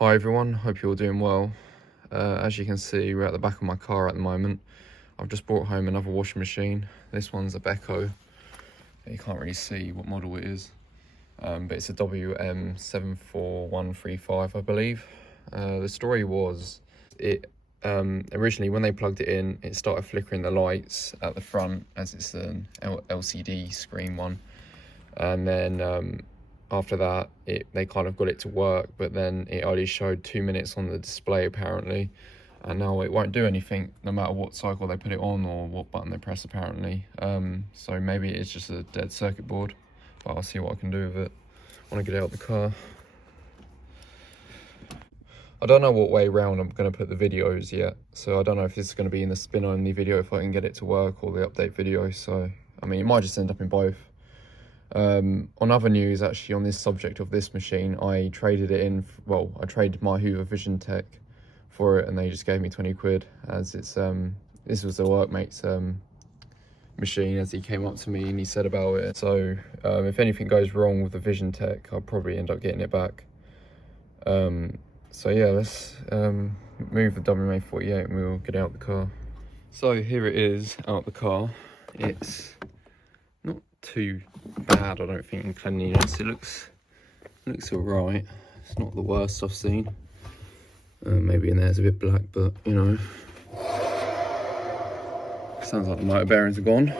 Hi everyone, hope you're all doing well. As you can see, we're at the back of my car at the moment. I've just brought home another washing machine. This one's a Beko. You can't really see what model it is, but it's a WM74135, I believe. The story was, it originally when they plugged it in, it started flickering the lights at the front as it's an LCD screen one, and then after that they kind of got it to work, but then it only showed 2 minutes on the display apparently, and now it won't do anything no matter what cycle they put it on or what button they press apparently. So maybe it's just a dead circuit board, but I'll see what I can do with it when I get out of the car. I don't know what way round I'm going to put the videos yet, so I don't know if this is going to be in the spin only video if I can get it to work, or the update video. So I mean, it might just end up in both. On other news, actually, on this subject of this machine, I traded it in. Well, I traded my Hoover Vision Tech for it, and they just gave me 20 quid, as it's this was the workmate's machine, as he came up to me and he said about it. So if anything goes wrong with the Vision Tech, I'll probably end up getting it back. So yeah, let's move the WM74135 and we'll get out the car. So here it is out the car. It's not too bad, I don't think, in cleanliness. It looks alright. It's not the worst I've seen. Maybe in there's a bit black, but you know, sounds like the motor bearings are gone.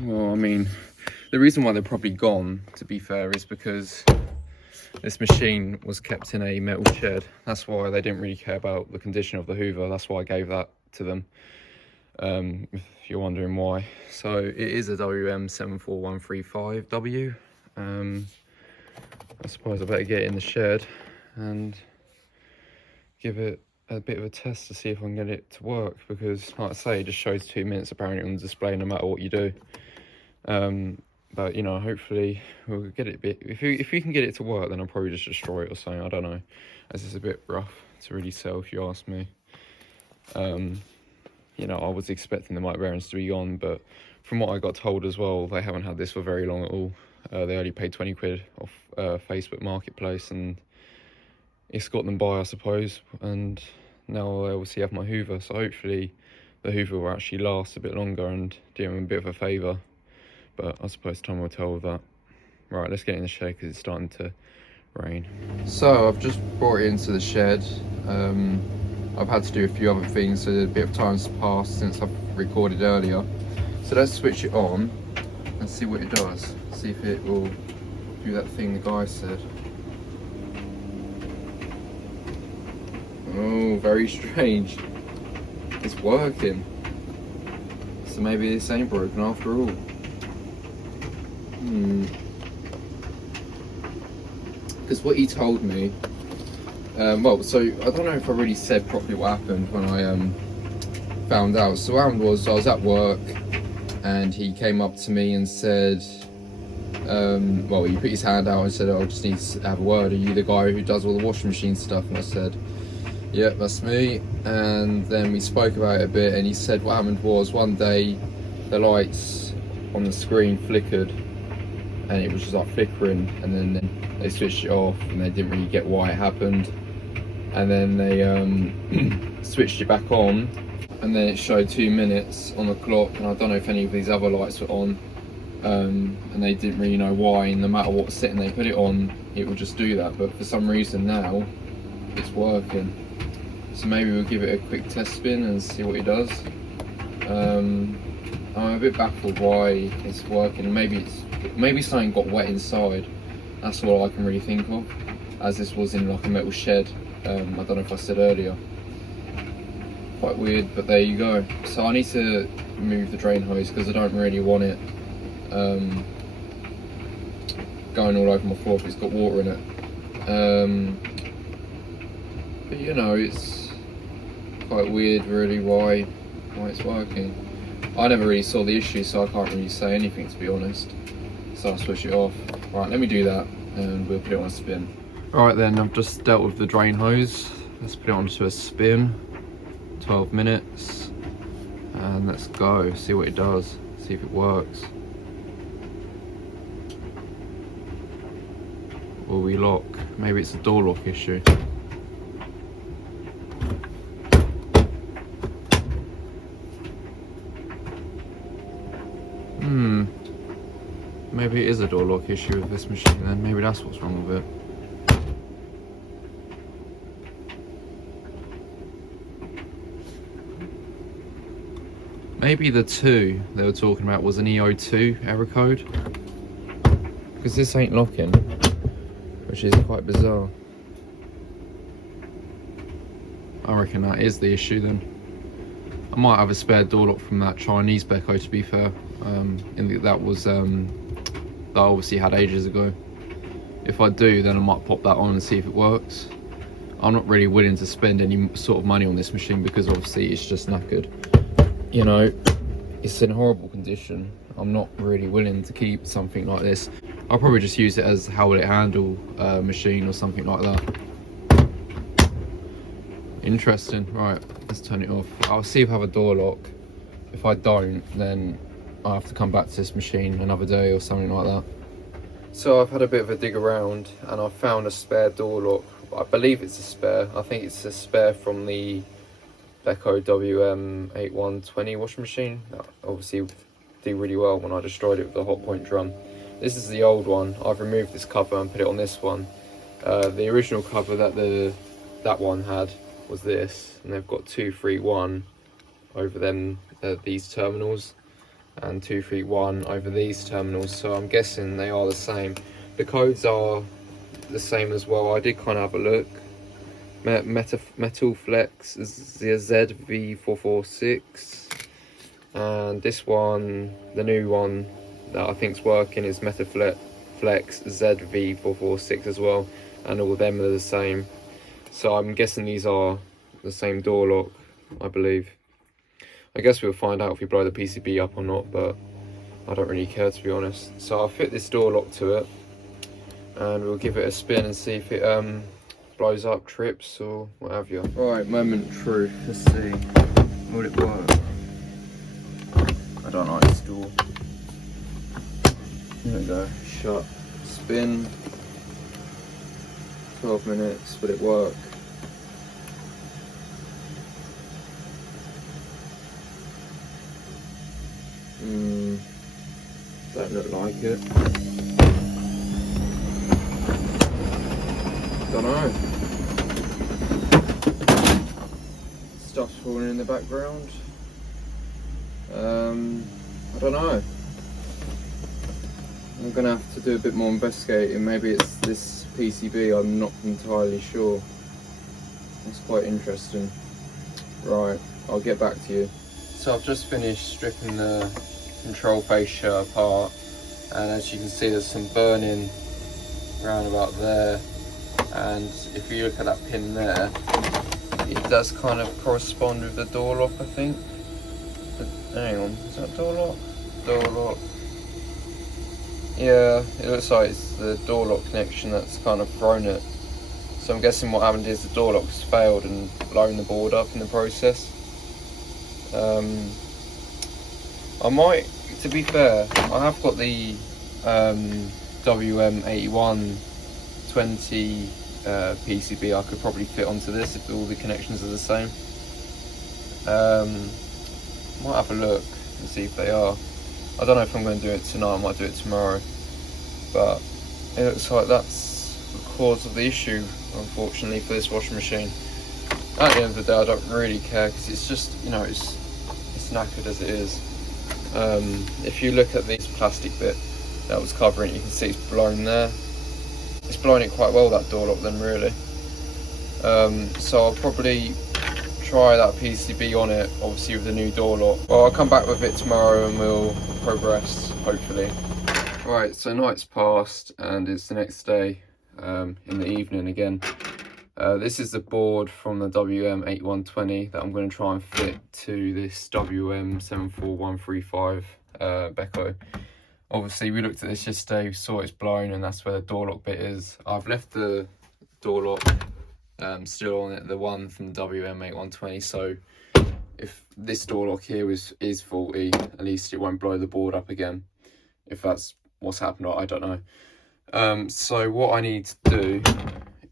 Well, I mean, the reason why they're probably gone, to be fair, is because this machine was kept in a metal shed. That's why they didn't really care about the condition of the Hoover. That's why I gave that to them. If you're wondering why. So it is a WM74135W. I suppose I better get it in the shed and give it a bit of a test to see if I can get it to work, because like I say, it just shows 2 minutes apparently on the display no matter what you do. But you know, hopefully we'll get it a bit. If we can get it to work, then I'll probably just destroy it or something. I don't know, as it's a bit rough to really sell if you ask me. You know, I was expecting the motor bearings to be gone, but from what I got told as well, they haven't had this for very long at all. They only paid 20 quid off Facebook Marketplace, and it's got them by, I suppose. And now I obviously have my Hoover, so hopefully the Hoover will actually last a bit longer and do them a bit of a favour. But I suppose time will tell with that. Right, let's get in the shed because it's starting to rain. So I've just brought it into the shed. I've had to do a few other things, so a bit of time's passed since I've recorded earlier. So let's switch it on and see what it does. See if it will do that thing the guy said. Oh, very strange. It's working. So maybe this ain't broken after all. Because what he told me, well, so I don't know if I really said properly what happened when I found out. So what happened was, I was at work and he came up to me and said, well, he put his hand out and said, "Oh, I just need to have a word. Are you the guy who does all the washing machine stuff?" And I said, "Yep, that's me." And then we spoke about it a bit, and he said what happened was, one day the lights on the screen flickered and it was just like flickering, and then they switched it off and they didn't really get why it happened, and then they switched it back on, and then it showed 2 minutes on the clock, and I don't know if any of these other lights were on, and they didn't really know why, and no matter what setting they put it on, it would just do that. But for some reason now it's working, so maybe we'll give it a quick test spin and see what it does. I'm a bit baffled why it's working. Maybe something got wet inside. That's all I can really think of, as this was in like a metal shed. I don't know if I said earlier. Quite weird, but there you go. So I need to move the drain hose because I don't really want it going all over my floor if it's got water in it. But you know, it's quite weird really why it's working. I never really saw the issue, so I can't really say anything, to be honest. So I'll switch it off. Right, let me do that and we'll put it on a spin. Alright then, I've just dealt with the drain hose. Let's put it onto a spin. 12 minutes. And let's go, see what it does, see if it works. will we lock? Maybe it's a door lock issue. Maybe it is a door lock issue with this machine then. Maybe that's what's wrong with it. Maybe the 2 they were talking about was an EO2 error code. Because this ain't locking, which is quite bizarre. I reckon that is the issue then. I might have a spare door lock from that Chinese Beko, to be fair. That I obviously had ages ago. If I do, then I might pop that on and see if it works. I'm not really willing to spend any sort of money on this machine because obviously it's just knackered. You know, it's in horrible condition. I'm not really willing to keep something like this. I'll probably just use it as how will it handle machine or something like that. Interesting. Right, let's turn it off. I'll see if I have a door lock. If I don't, then I'll have to come back to this machine another day or something like that. So I've had a bit of a dig around and I've found a spare door lock. I believe it's a spare. I think it's a spare from the Beko WM74135 washing machine. That obviously did really well when I destroyed it with the hot point drum. This is the old one. I've removed this cover and put it on this one. The original cover that one had was this, and they've got 231 over them these terminals, and 231 over these terminals, so I'm guessing they are the same. The codes are the same as well. I did kind of have a look. Metal Flex is the ZV446, and this one, the new one that I think's working, is Metaflex ZV446 as well, and all of them are the same. So I'm guessing these are the same door lock, I believe. I guess we'll find out if we blow the PCB up or not, but I don't really care, to be honest. So I'll fit this door lock to it and we'll give it a spin and see if it blows up, trips or what have you. Right, moment of truth. Let's see. Will it work? I don't like this door. There we go. Shut. Spin. 12 minutes. Will it work? Don't look like it. Don't know. Stuff's falling in the background. I don't know. I'm gonna have to do a bit more investigating. Maybe it's this PCB, I'm not entirely sure. It's quite interesting. Right, I'll get back to you. So I've just finished stripping the control fascia apart, and as you can see there's some burning around about there, and if you look at that pin there, it does kind of correspond with the door lock, I think. Hang on, is that door lock? Door lock. Yeah, it looks like it's the door lock connection that's kind of thrown it. So I'm guessing what happened is the door lock's failed and blown the board up in the process. I might, to be fair, I have got the WM8120 PCB. I could probably fit onto this if all the connections are the same. Might have a look and see if they are. I don't know if I'm going to do it tonight, I might do it tomorrow. But it looks like that's the cause of the issue, unfortunately, for this washing machine. At the end of the day, I don't really care, because it's just, you know, it's knackered as it is. If you look at this plastic bit that was covering it, you can see it's blown there. It's blown it quite well, that door lock, then, really. So I'll probably try that PCB on it, obviously with the new door lock. Well, I'll come back with it tomorrow and we'll progress, hopefully. Right, so night's passed and it's the next day, in the evening again. This is the board from the WM8120 that I'm going to try and fit to this WM74135 Beko. Obviously we looked at this yesterday, we saw it's blown, and that's where the door lock bit is. I've left the door lock still on it, the one from the WM8120, so if this door lock here is faulty, at least it won't blow the board up again. If that's what's happened, I don't know. So what I need to do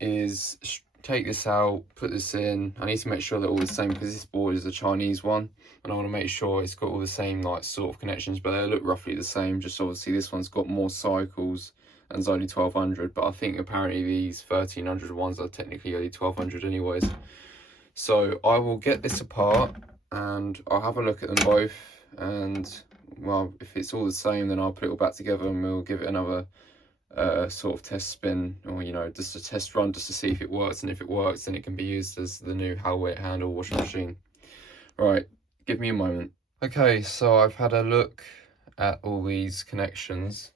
is take this out, put this in. I need to make sure they're all the same because this board is a Chinese one, and I want to make sure it's got all the same like sort of connections, but they look roughly the same. Just obviously this one's got more cycles and it's only 1200, but I think apparently these 1300 ones are technically only 1200 anyways. So I will get this apart and I'll have a look at them both, and well, if it's all the same, then I'll put it all back together and we'll give it another sort of test spin, or you know, just a test run just to see if it works, and if it works then it can be used as the new Howet handle washing machine. Right, give me a moment. Okay, so I've had a look at all these connections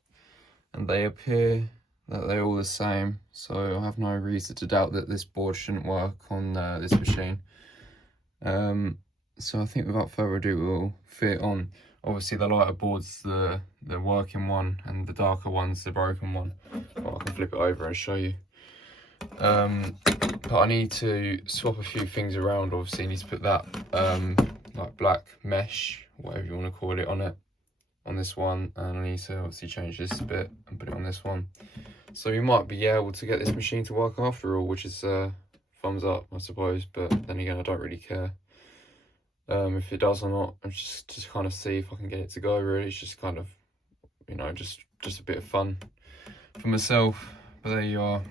and they appear that they're all the same, so I have no reason to doubt that this board shouldn't work on this machine. So I think without further ado we'll fit on. Obviously the lighter board's the working one and the darker one's the broken one. Well, I can flip it over and show you. But I need to swap a few things around. Obviously I need to put that like black mesh, whatever you want to call it, on it, on this one, and I need to obviously change this bit and put it on this one. So you might be able to get this machine to work after all, which is thumbs up I suppose, but then again I don't really care if it does or not. I'm just kind of see if I can get it to go. Really, it's just kind of, you know, just a bit of fun for myself. But there you are.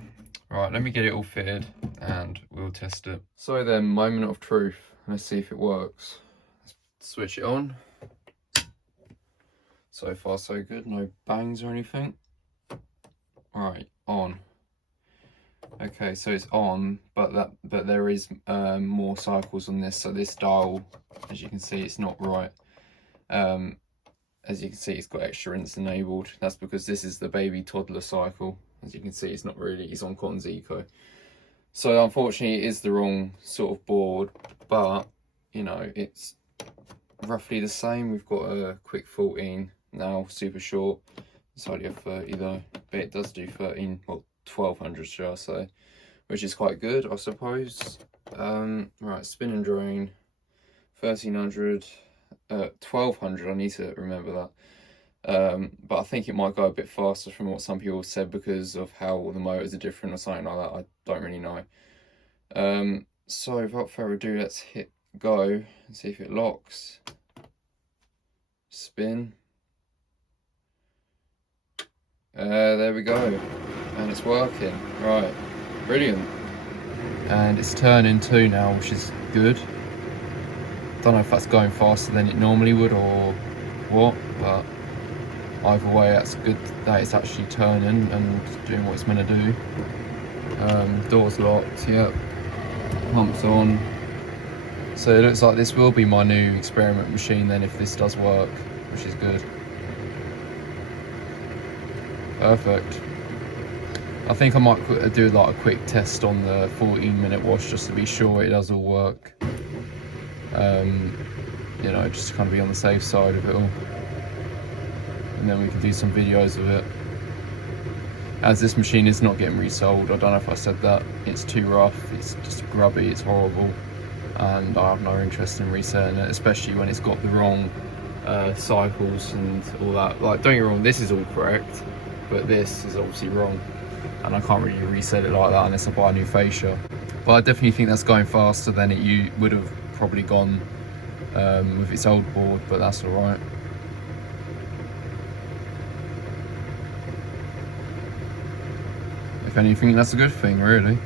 Right, let me get it all fitted and we'll test it. So then, moment of truth. Let's see if it works. Let's switch it on. So far so good, no bangs or anything. Alright, on. Okay, so it's on, but there is more cycles on this, so this dial, as you can see, it's not right. As you can see, it's got extra rinse enabled. That's because this is the baby toddler cycle. As you can see, it's not really, it's on Cotton's Eco. So unfortunately it is the wrong sort of board, but you know, it's roughly the same. We've got a quick 14 now, super short. It's only a 30 though, but it does do 13, well 1200 should I say, which is quite good I suppose. Right, spin and drain, 1300, 1200, I need to remember that. But I think it might go a bit faster from what some people said because of how the motors are different or something like that. I don't really know. So without further ado, let's hit go and see if it locks. Spin. There we go, and it's working. Right, brilliant. And it's turning too now, which is good. Don't know if that's going faster than it normally would or what, but either way that's good that it's actually turning and doing what it's meant to do. Door's locked, yep. Pump's on. So it looks like this will be my new experiment machine then if this does work, which is good. Perfect. I think I might do like a quick test on the 14-minute wash just to be sure it does all work. You know, just to kind of be on the safe side of it all. And then we can do some videos of it. As this machine is not getting resold, I don't know if I said that, it's too rough, it's just grubby, it's horrible, and I have no interest in reselling it, especially when it's got the wrong cycles and all that. Like, don't get me wrong, this is all correct, but this is obviously wrong, and I can't really resell it like that unless I buy a new fascia. But I definitely think that's going faster than it would have probably gone with its old board, but that's alright. If anything, that's a good thing, really.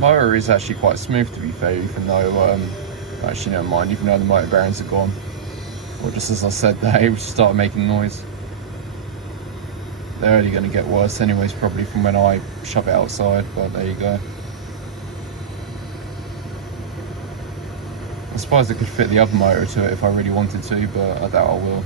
Motor is actually quite smooth to be fair, even though, actually never mind, even though the motor bearings are gone. Or just as I said that, it started making noise. they're only going to get worse anyways, probably from when I shove it outside, but there you go. I suppose I could fit the other motor to it if I really wanted to, but I doubt I will.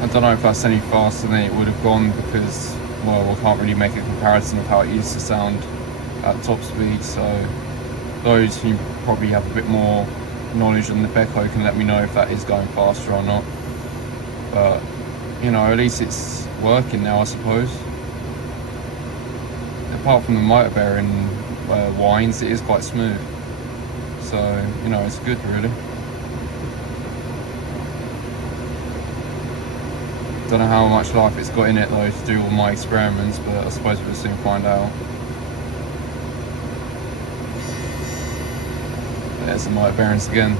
I don't know if that's any faster than it would have gone because, well, I can't really make a comparison of how it used to sound at top speed, so those who probably have a bit more knowledge on the Beko can let me know if that is going faster or not. But, you know, at least it's working now, I suppose. Apart from the motor bearing whines, it is quite smooth. So, you know, it's good, really. Don't know how much life it's got in it though to do all my experiments, but I suppose we'll soon find out. There's the motor bearings again.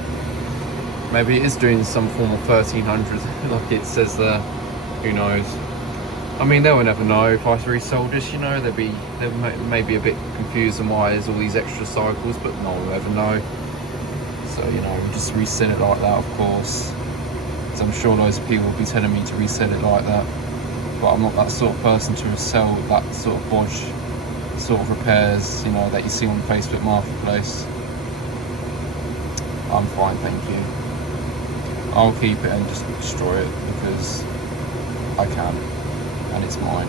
Maybe it is doing some form of 1300 like it says there. Who knows? I mean, they'll never know. If I resold this, you know, they may be a bit confused on why there's all these extra cycles, but no one will ever know. So, you know, we just resend it like that, of course. because I'm sure loads of people will be telling me to reset it like that, but I'm not that sort of person to sell that sort of bodge sort of repairs, you know, that you see on Facebook Marketplace. I'm fine, thank you. I'll keep it and just destroy it because I can, and it's mine.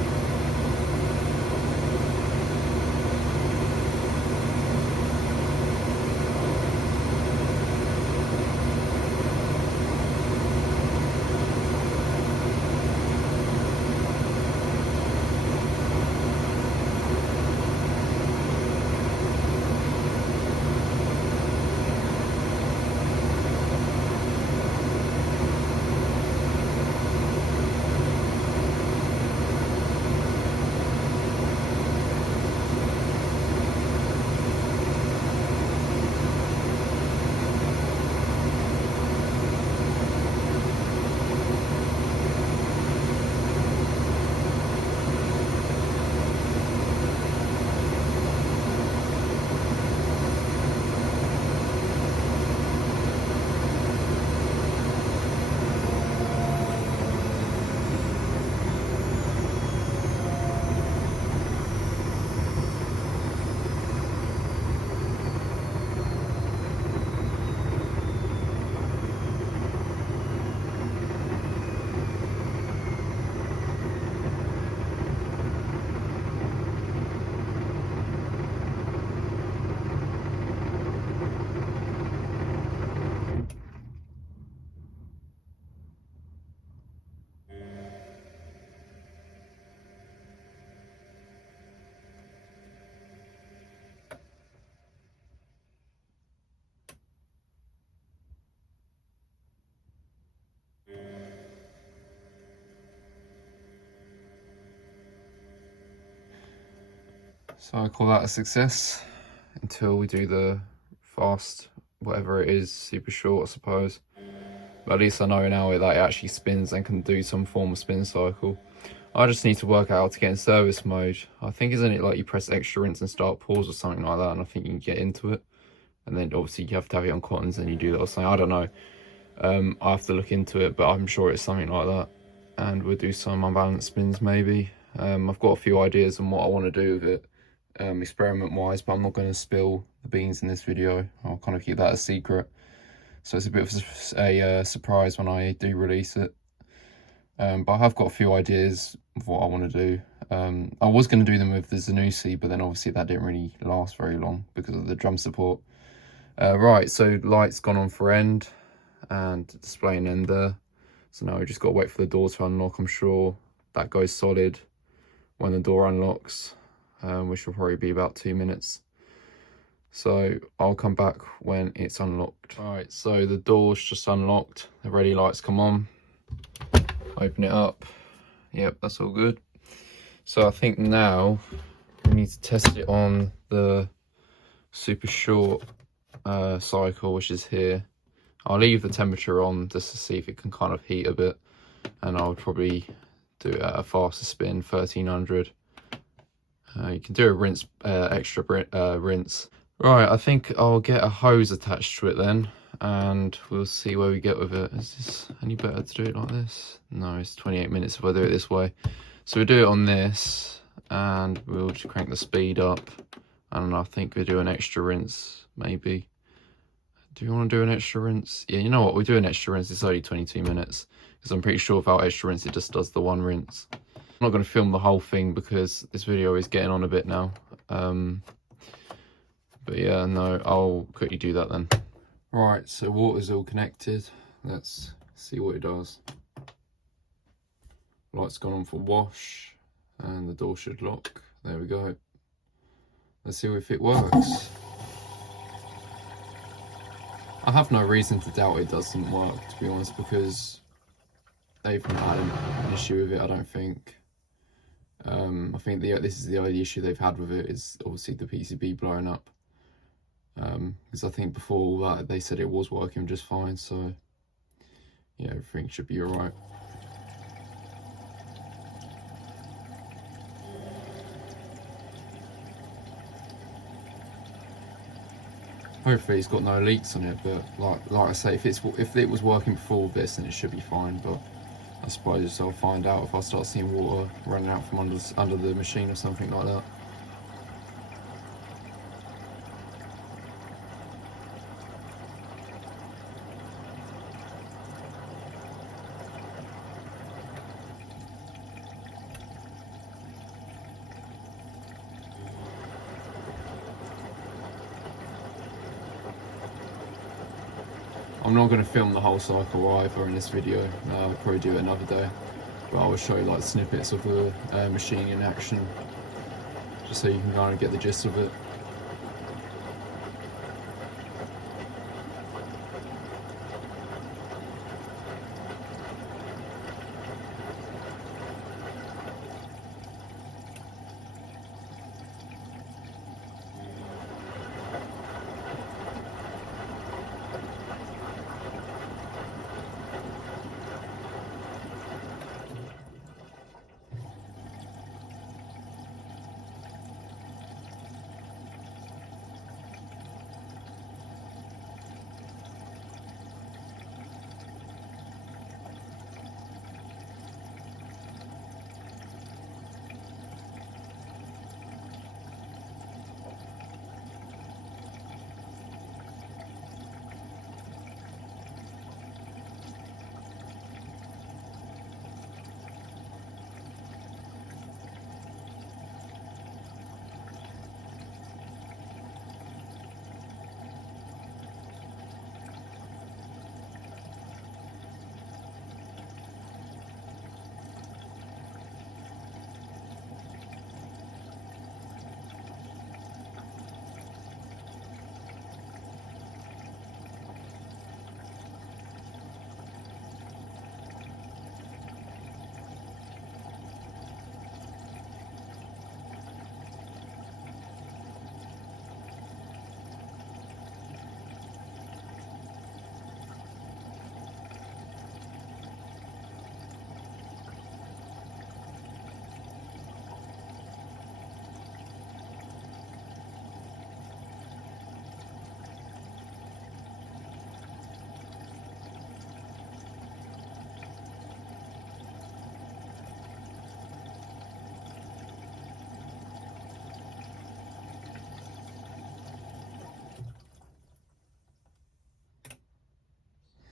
So I call that a success until we do the fast, whatever it is, super short I suppose. But at least I know now that it actually spins and can do some form of spin cycle. I just need to work out how to get in service mode. I think isn't it like you press extra rinse and start pause or something like that, and I think you can get into it. And then obviously you have to have it on cottons and you do that or something. I don't know. I have to look into it, but I'm sure it's something like that. And we'll do some unbalanced spins maybe. I've got a few ideas on what I want to do with it, experiment wise, but I'm not going to spill the beans in this video. I'll kind of keep that a secret. So it's a bit of a surprise when I do release it. But I have got a few ideas of what I want to do. I was going to do them with the Zanussi, but then obviously that didn't really last very long because of the drum support. Right, so light's gone on for end and displaying end there. So now we just got to wait for the door to unlock. I'm sure that goes solid when the door unlocks, which will probably be about 2 minutes. So I'll come back when it's unlocked. All right, so the door's just unlocked. The ready lights come on. Open it up. Yep, that's all good. So I think now we need to test it on the super short cycle, which is here. I'll leave the temperature on just to see if it can kind of heat a bit, and I'll probably do it at a faster spin, 1300. You can do a rinse, extra rinse. Right, I think I'll get a hose attached to it then, and we'll see where we get with it. Is this any better to do it like this? No, it's 28 minutes if I do it this way. So we'll do it on this, and we'll just crank the speed up. I don't know, I think we'll do an extra rinse, maybe. Do you want to do an extra rinse? Yeah, you know what, we'll do an extra rinse. It's only 22 minutes, because I'm pretty sure without extra rinse, it just does the one rinse. I'm not going to film the whole thing, because this video is getting on a bit now. But yeah, no, I'll quickly do that then. Right, so water's all connected. Let's see what it does. Light's gone on for wash, and the door should lock. There we go. Let's see if it works. I have no reason to doubt it doesn't work, to be honest, because they've not had an issue with it, I don't think. I think this is the only issue they've had with it, is obviously the PCB blowing up. Because I think before all that they said it was working just fine, so yeah, everything should be alright. Hopefully it's got no leaks on it, but like I say, if it was working before this, then it should be fine. But I suppose I'll find out if I start seeing water running out from under the machine or something like that. I'm not going to film the whole cycle either in this video. I'll probably do it another day, but I will show you like snippets of the machine in action, just so you can kind of get the gist of it.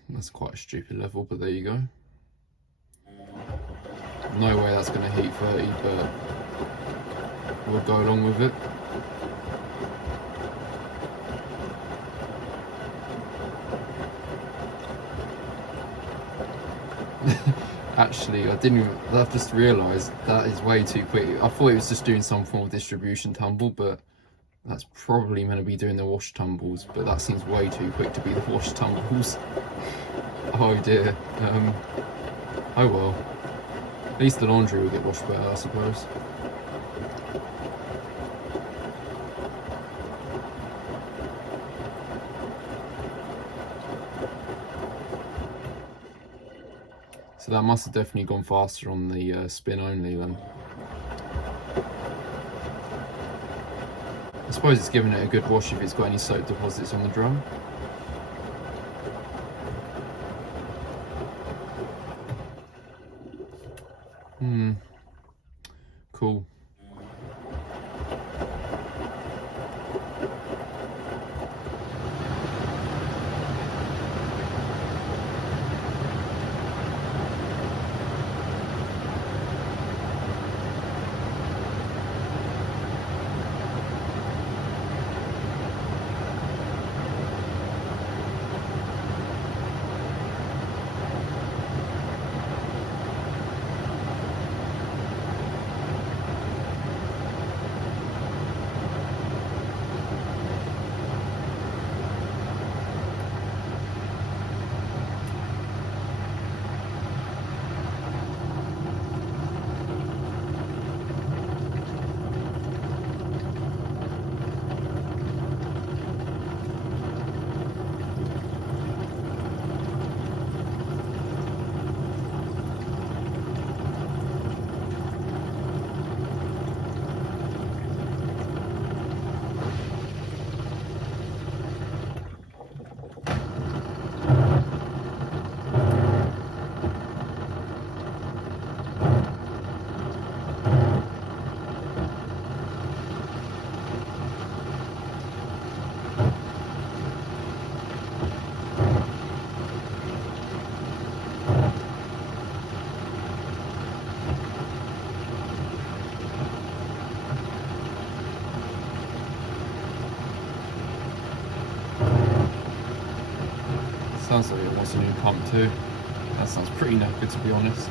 That's quite a stupid level, but there you go. No way that's going to heat 30, but we'll go along with it. Actually, I've just realised that is way too quick. I thought it was just doing some form of distribution tumble, but that's probably meant to be doing the wash tumbles, but that seems way too quick to be the wash tumbles. Oh dear. Oh well. At least the laundry will get washed better, I suppose. So that must have definitely gone faster on the spin only then. I suppose it's giving it a good wash if it's got any soap deposits on the drum. Cool. Sounds like it wants a new pump too. That sounds pretty knackered, to be honest.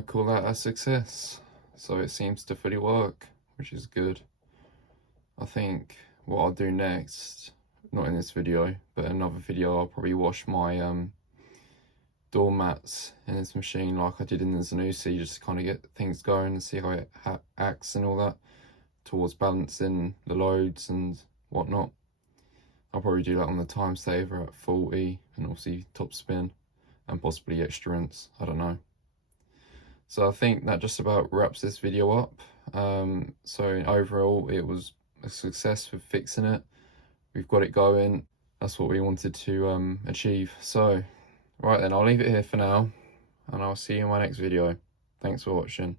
I call that a success. So it seems to fully work, which is good. I think what I'll do next, not in this video, but another video, I'll probably wash my doormats in this machine like I did in the Zanussi, just to kind of get things going and see how it acts and all that towards balancing the loads and whatnot. I'll probably do that on the time saver at 40 and obviously top spin and possibly extra rinse, I don't know. So I think that just about wraps this video up. So overall it was a success with fixing it. We've got it going. That's what we wanted to achieve. So right then, I'll leave it here for now and I'll see you in my next video. Thanks for watching.